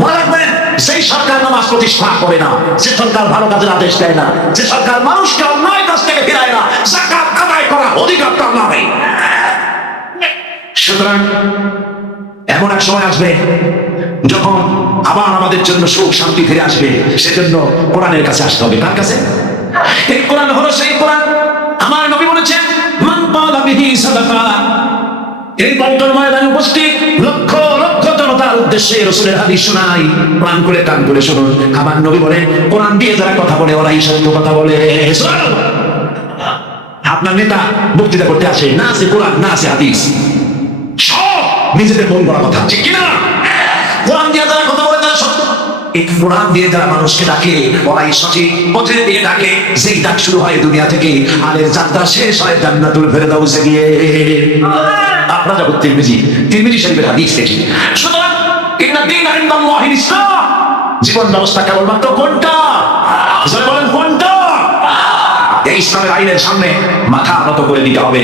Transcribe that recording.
মনে রাখবেন, সেই সরকার নামাজ প্রতিষ্ঠা করে না, যে সরকার ভালো কাজের আদেশ দেয় না, যে সরকার মানুষকে অন্যায় কাজ থেকে ফেরায় না, যাকাত আদায় করা অধিকার তার নামে। সুতরাং এমন এক সময় আসবে যখন আবার আমাদের জন্য সুখ শান্তি ফিরে আসবে। সেজন্য কোরআনের কাছে আসতে হবে। কার কাছে? এই কোরআন হলো সেই কোরআন। আমার নবী বলেছেন, মান ক্বালা বিহি সাদাকা। এই বন্টন ময়দানে উপস্থিত লক্ষ লক্ষ জনতার উদ্দেশ্যে রাসূলের হাদিস শোনাই, প্রাণ করে কান করে শুনুন। আমার নবী বলেন, কোরআন দিয়ে যারা কথা বলে ওরাই সত্য কথা বলে। আপনার নেতা বক্তৃতা করতে আসে, না আছে কোরআন, না আছে হাদিস, সব নিজেদের মন করা কথা, ঠিক কিনা? কোরআন দিয়ে যারা কথা বলে তারা সত্য। এই কোরআন দিয়ে যারা মানুষকে ডাকে ওরাই সঠিক পথে দিয়ে ডাকে। যেই ডাক শুরু হয় দুনিয়া থেকে, আলের যাত্রা শেষ হয় জান্নাতুল ফেরদাউসে গিয়ে। আপনারা যখন তিরমিজি শরীফের হাদিস দেখি, সুতরাং ইন্না দীনা ইনদাল্লাহিল ইসলাম, জীবন ব্যবস্থা কেবলমাত্র কোনটা? বলেন কোনটা? এই ইসলামের আইনের সামনে মাথা নত করে দিতে হবে।